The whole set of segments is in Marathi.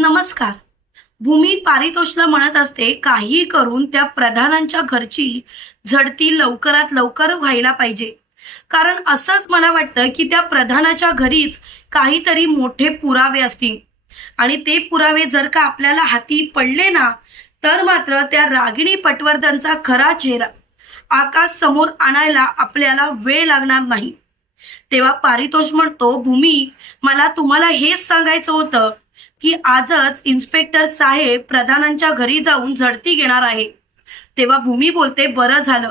नमस्कार. भूमी पारितोषला म्हणत असते काही करून त्या प्रधानांच्या घरची झडती लवकरात लवकर व्हायला पाहिजे. कारण असंच मला वाटतं की त्या प्रधानाच्या घरीच काहीतरी मोठे पुरावे असतील. आणि ते पुरावे जर का आपल्याला हाती पडले ना तर मात्र त्या रागिणी पटवर्धनचा खरा चेहरा आकाश समोर आणायला आपल्याला वेळ लागणार नाही. तेव्हा पारितोष म्हणतो भूमी मला तुम्हाला हेच सांगायचं होतं की आजच इन्स्पेक्टर साहेब प्रधानांच्या घरी जाऊन झडती घेणार आहे. तेव्हा भूमी बोलते बरं झालं.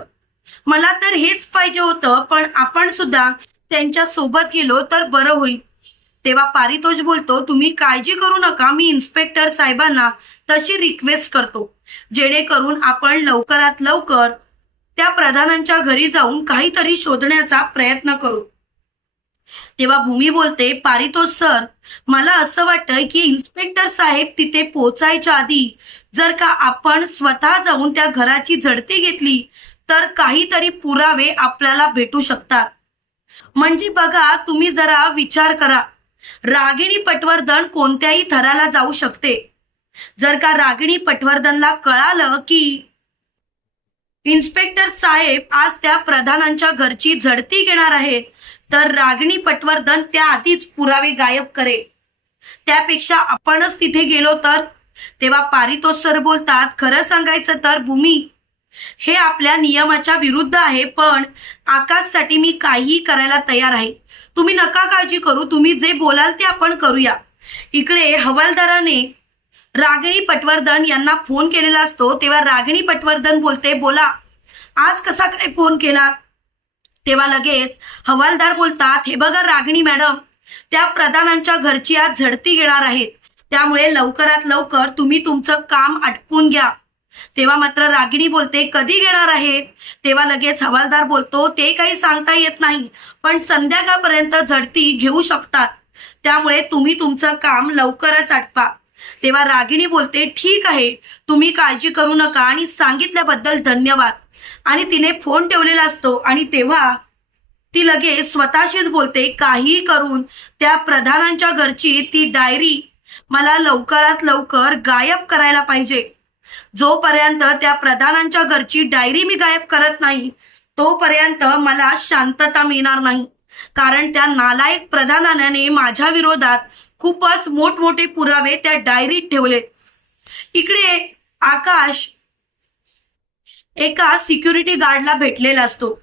मला तर हेच पाहिजे होतं पण आपण सुद्धा त्यांच्यासोबत गेलो तर बरं होईल. तेव्हा पारितोष बोलतो तुम्ही काळजी करू नका मी इन्स्पेक्टर साहेबांना तशी रिक्वेस्ट करतो. जेणेकरून आपण लवकरात लवकर त्या प्रधानांच्या घरी जाऊन काहीतरी शोधण्याचा प्रयत्न करू. तेव्हा भूमी बोलते पारितोष सर मला असं वाटतंय की इन्स्पेक्टर साहेब तिथे पोचायच्या आधी जर का आपण स्वतः जाऊन त्या घराची झडती घेतली तर काहीतरी पुरावे आपल्याला भेटू शकतात. म्हणजे बघा तुम्ही जरा विचार करा. रागिणी पटवर्धन कोणत्याही थराला जाऊ शकते. जर का रागिणी पटवर्धनला कळालं की इन्स्पेक्टर साहेब आज त्या प्रधानांच्या घरची झडती घेणार आहे तर रागिणी पटवर्धन त्याआधीच पुरावे गायब करे. त्यापेक्षा आपणच तिथे गेलो तर? तेव्हा पारितोष सर बोलतात खरं सांगायचं तर भूमी हे आपल्या नियमाच्या विरुद्ध आहे पण आकाशसाठी मी काहीही करायला तयार आहे. तुम्ही नका काळजी करू तुम्ही जे बोलाल ते आपण करूया. इकडे हवालदाराने रागिणी पटवर्धन यांना फोन केलेला असतो तेव्हा रागिणी पटवर्धन बोलते बोला आज कसा काय फोन केला तेव्हा लगेच हवालदार बोलतात हे बघा रागिणी मॅडम त्या प्रधानांच्या घरची आज झडती घेणार आहेत. त्यामुळे लवकरात लवकर तुम्ही तुमचं काम आटपून घ्या. तेव्हा मात्र रागिणी बोलते कधी घेणार आहेत? तेव्हा लगेच हवालदार बोलतो ते काही सांगता येत नाही पण संध्याकाळपर्यंत झडती घेऊ शकतात. त्यामुळे तुम्ही तुमचं काम लवकरच आटपा तेव्हा रागिणी बोलते ठीक आहे तुम्ही काळजी करू नका आणि सांगितल्याबद्दल धन्यवाद. आणि तिने फोन ठेवलेला असतो आणि तेव्हा ती लगेच स्वतःशीच बोलते काही करून त्या प्रधानांच्या घरची ती डायरी मला लवकरात लवकर गायब करायला पाहिजे. जोपर्यंत त्या प्रधानांच्या घरची डायरी मी गायब करत नाही तोपर्यंत मला शांतता मिळणार नाही. कारण त्या नालायक प्रधानाने माझ्या विरोधात खूपच मोठमोठे पुरावे त्या डायरीत ठेवले. इकडे आकाश एका सिक्युरिटी गार्डला भेटलेला असतो.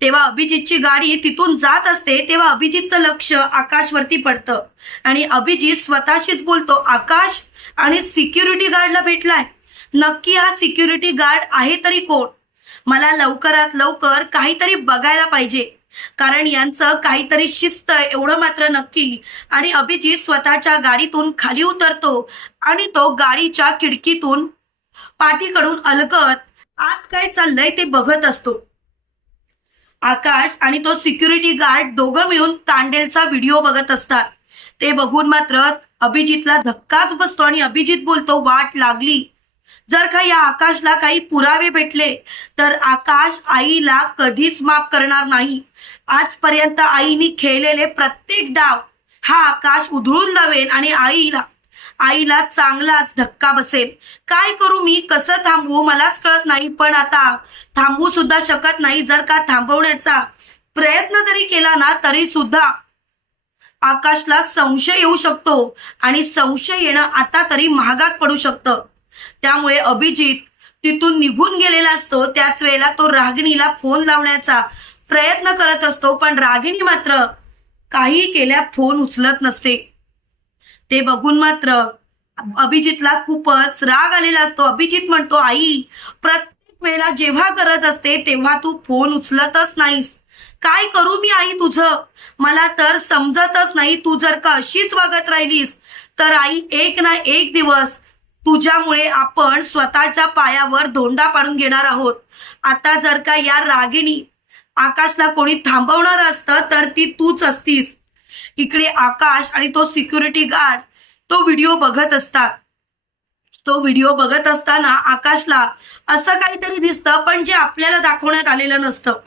तेव्हा अभिजितची गाडी तिथून जात असते तेव्हा अभिजितचं लक्ष आकाशवरती पडतं. आणि अभिजित स्वतःशीच बोलतो आकाश आणि सिक्युरिटी गार्डला भेटलाय. नक्की हा सिक्युरिटी गार्ड आहे तरी कोण? मला लवकरात लवकर काहीतरी बघायला पाहिजे. कारण यांचं काहीतरी शिस्त एवढं मात्र नक्की. आणि अभिजित स्वतःच्या गाडीतून खाली उतरतो आणि तो गाडीच्या खिडकीतून पाठीकडून अलगत आत काय चाललंय ते बघत असतो. आकाश आणि तो सिक्युरिटी गार्ड दोघं मिळून तांडेलचा व्हिडिओ बघत असतात. ते बघून मात्र अभिजितला धक्काच बसतो आणि अभिजित बोलतो वाट लागली. जर का या आकाशला काही पुरावे भेटले तर आकाश आईला कधीच माफ करणार नाही. आजपर्यंत आईने खेळलेले प्रत्येक डाव हा आकाश उधळून लावेल आणि आईला आईला चांगलाच धक्का बसेल. काय करू मी? कसं थांबवू? मलाच कळत नाही पण आता थांबवू सुद्धा शकत नाही जर का थांबवण्याचा प्रयत्न जरी केला ना तरी सुद्धा आकाशला संशय येऊ शकतो आणि संशय येणं आता तरी महागात पडू शकतं. त्यामुळे अभिजित तिथून निघून गेलेला असतो. त्याच वेळेला तो रागिणीला फोन लावण्याचा प्रयत्न करत असतो पण रागिणी मात्र काही केल्या फोन उचलत नसते. ते बघून मात्र अभिजितला खूपच राग आलेला असतो. अभिजित म्हणतो आई प्रत्येक वेळेला जेव्हा गरज असते तेव्हा तू फोन उचलतच नाहीस. काय करू मी आई तुझं? मला तर समजतच नाही. तू जर का अशीच वागत राहिलीस तर आई एक ना एक दिवस तुझ्यामुळे आपण स्वतःच्या पायावर धोंडा पाडून घेणार आहोत. आता जर का या रागिणी आकाशला कोणी थांबवणार असतं तर ती तूच असतीस. इकडे आकाश आणि तो सिक्युरिटी गार्ड तो व्हिडिओ बघत असतात. तो व्हिडिओ बघत असताना आकाशला असं काहीतरी दिसतं पण जे आपल्याला दाखवण्यात आलेलं नसतं.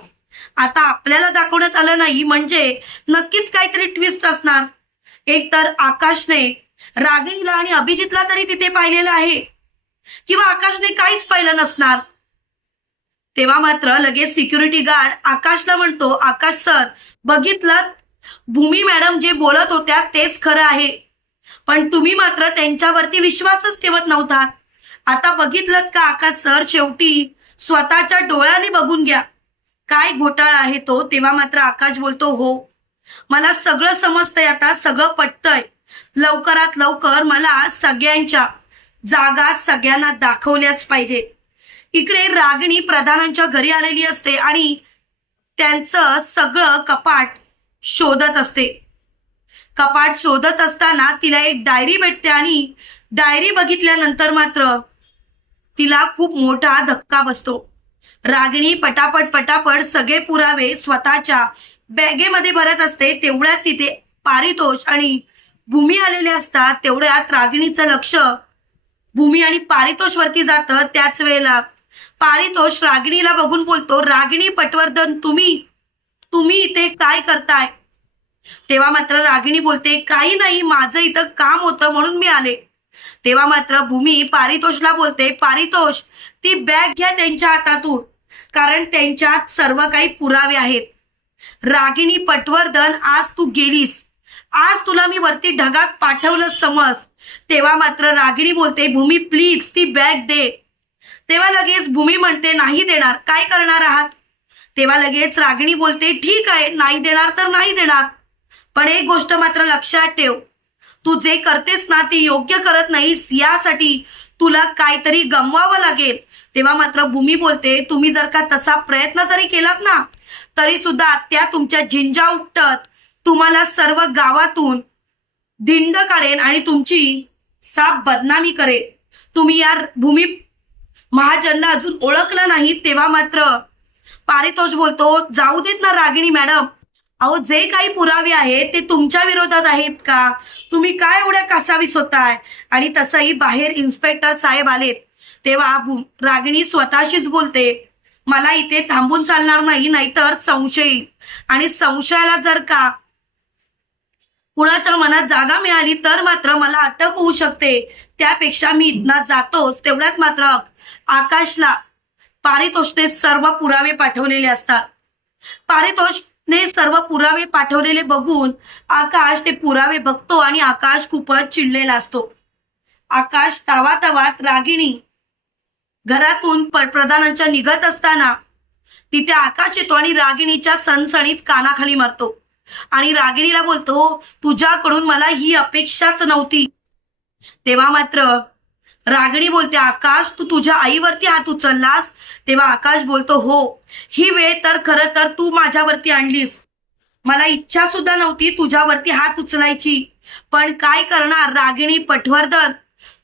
आता आपल्याला दाखवण्यात आलं नाही म्हणजे नक्कीच काहीतरी ट्विस्ट असणार. एक तर आकाशने रागिणीला आणि अभिजितला तरी तिथे पाहिलेलं आहे. किंवा आकाशने काहीच पाहिलं नसणार. तेव्हा मात्र लगेच सिक्युरिटी गार्ड आकाशला म्हणतो आकाश सर बघितलं भूमी मॅडम जे बोलत होत्या तेच खरं आहे. पण तुम्ही मात्र त्यांच्यावरती विश्वासच ठेवत नव्हता. आता बघितलं का आकाश सर शेवटी स्वतःच्या डोळ्याने बघून घ्या. काय घोटाळा आहे तो तेव्हा मात्र आकाश बोलतो हो मला सगळं समजतंय आता सगळं पटतंय. लवकरात लवकर मला सगळ्यांच्या जागा सगळ्यांना दाखवल्याच पाहिजेत इकडे रागिणी प्रधानांच्या घरी आलेली असते आणि त्यांचं सगळं कपाट शोधत असते. कपाट शोधत असताना तिला एक डायरी भेटते आणि डायरी बघितल्यानंतर मात्र तिला खूप मोठा धक्का बसतो. रागिणी पटापट पटापट सगळे पुरावे स्वतःच्या बॅगेमध्ये भरत असते. तेवढ्यात तिथे पारितोष आणि भूमी आलेले असतात. तेवढ्यात रागिणीचं लक्ष भूमी आणि पारितोष वरती जातं. त्याच वेळेला पारितोष रागिणीला बघून बोलतो रागिणी पटवर्धन तुम्ही तुम्ही इथे काय करताय? तेव्हा मात्र रागिणी बोलते काही नाही माझं इथं काम होतं म्हणून मी आले. तेव्हा मात्र भूमी पारितोषला बोलते पारितोष ती बॅग घ्या त्यांच्या हातातून कारण त्यांच्यात सर्व काही पुरावे आहेत. रागिणी पटवर्धन आज तू गेलीस. आज तुला मी वरती ढगात पाठवलं समज. तेव्हा मात्र रागिणी बोलते भूमी प्लीज ती बॅग दे. तेव्हा लगेच भूमी म्हणते नाही देणार. काय करणार आहात? तेव्हा लगेच रागिणी बोलते ठीक आहे नाही देणार तर नाही देणार. पण एक गोष्ट मात्र लक्षात ठेव. तू जे करतेस ना ते योग्य करत नाहीस. यासाठी तुला काहीतरी गमवावं लागेल. तेव्हा मात्र भूमी बोलते तुम्ही जर का तसा प्रयत्न जरी केलात ना तरी सुद्धा त्या तुमच्या झिंजा उपटत तुम्हाला सर्व गावातून धिंड काढेन आणि तुमची साप बदनामी करेल. तुम्ही या भूमी महाजनला अजून ओळखलं नाही तेव्हा मात्र पारितोष बोलतो जाऊ देत ना रागिणी मॅडम. अहो जे काही पुरावे आहेत ते तुमच्या विरोधात आहेत का? तुम्ही काय एवढ्या कासावीस होताय? आणि तसंही बाहेर इन्स्पेक्टर साहेब आलेत. तेव्हा रागिणी स्वतःशीच बोलते मला इथे थांबून चालणार नाही नाहीतर संशय. आणि संशयाला जर का कुणाच्या मनात जागा मिळाली तर मात्र मला अटक होऊ शकते. त्यापेक्षा मी इथनं जातोच तेवढ्यात मात्र आकाशला पारितोषने सर्व पुरावे पाठवलेले असतात. पारितोषने सर्व पुरावे पाठवलेले बघून आकाश ते पुरावे बघतो आणि आकाश खूपच चिडलेला असतो. आकाश तावा तावात रागिणी घरातून प्रधानांच्या निघत असताना तिथे आकाश येतो आणि रागिणीच्या सणसणीत कानाखाली मारतो. आणि रागिणीला बोलतो तुझ्याकडून मला ही अपेक्षाच नव्हती. तेव्हा मात्र रागिणी बोलते आकाश तू तुझ्या आईवरती हात उचललास? तेव्हा आकाश बोलतो हो ही वेळ तर खरं तर तू माझ्यावरती आणलीस. मला इच्छा सुद्धा नव्हती तुझ्यावरती हात उचलायची. पण काय करणार रागिणी पटवर्धन?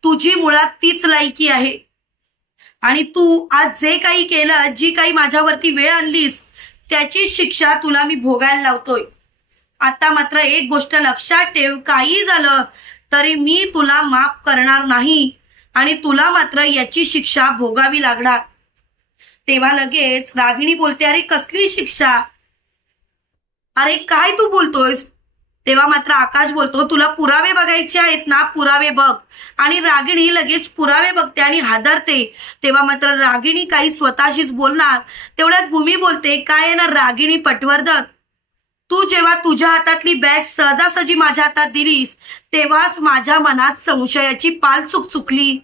तुझी मुळात तीच लायकी आहे. आणि तू आज जे काही केलं जी काही माझ्यावरती वेळ आणलीस त्याची शिक्षा तुला मी भोगायला लावतोय. आता मात्र एक गोष्ट लक्षात ठेव काही झालं तरी मी तुला माफ करणार नाही. आणि तुला मात्र याची शिक्षा भोगावी लागणार. तेव्हा लगेच रागिणी बोलते अरे कसली शिक्षा? अरे काय तू बोलतोयस? तेव्हा मात्र आकाश बोलतो तुला पुरावे बघायचे आहेत ना पुरावे बघ. आणि रागिणी लगेच पुरावे बघते आणि हादरते. तेव्हा मात्र रागिणी काही स्वतःशीच बोलणार. तेवढ्यात भूमी बोलते काय आहे ना रागिणी पटवर्धन? तू जेव्हा तुझ्या हातातली बॅग सहजासहजी माझ्या हातात दिलीस तेव्हाच माझ्या मनात संशयाची पाल चुक चुकली.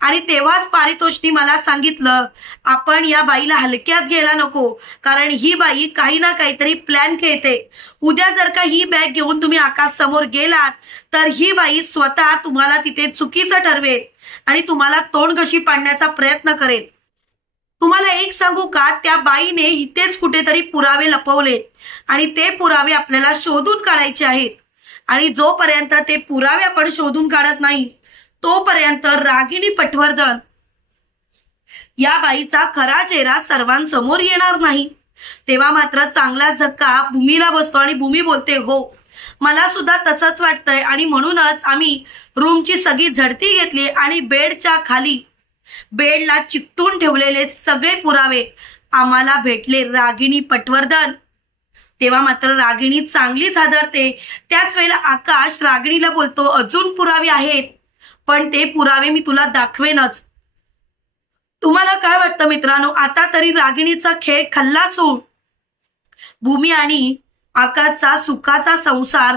आणि तेव्हाच पारितोषनी मला सांगितलं आपण या बाईला हलक्यात घ्यायला नको कारण ही बाई काही ना काहीतरी प्लॅन खेळते. उद्या जर का ही बॅग घेऊन तुम्ही आकाश समोर गेलात तर ही बाई स्वतः तुम्हाला तिथे चुकीचं ठरवेल आणि तुम्हाला तोंड घशी पाडण्याचा प्रयत्न करेल. तुम्हाला एक सांगू का? त्या बाईने इथेच कुठेतरी पुरावे लपवले आणि ते पुरावे आपल्याला शोधून काढायचे आहेत. आणि जोपर्यंत ते पुरावे आपण शोधून काढत नाही तोपर्यंत रागिणी पटवर्धन या बाईचा खरा चेहरा सर्वांसमोर येणार नाही. तेव्हा मात्र चांगलाच धक्का भूमीला बसतो आणि भूमी बोलते हो मला सुद्धा तसंच वाटतंय आणि म्हणूनच आम्ही रूमची सगळी झडती घेतली आणि बेडच्या खाली बेडला चिकटून ठेवलेले सगळे पुरावे आम्हाला भेटले रागिणी पटवर्धन. तेव्हा मात्र रागिणी चांगलीच हादरते. त्याच वेळेला आकाश रागिणीला बोलतो अजून पुरावे आहेत पण ते पुरावे मी तुला दाखवेनच. तुम्हाला काय वाटतं मित्रांनो? आता तरी रागिणीचा खेळ खल्ला सोड. भूमी आणि आकाशचा सुखाचा संसार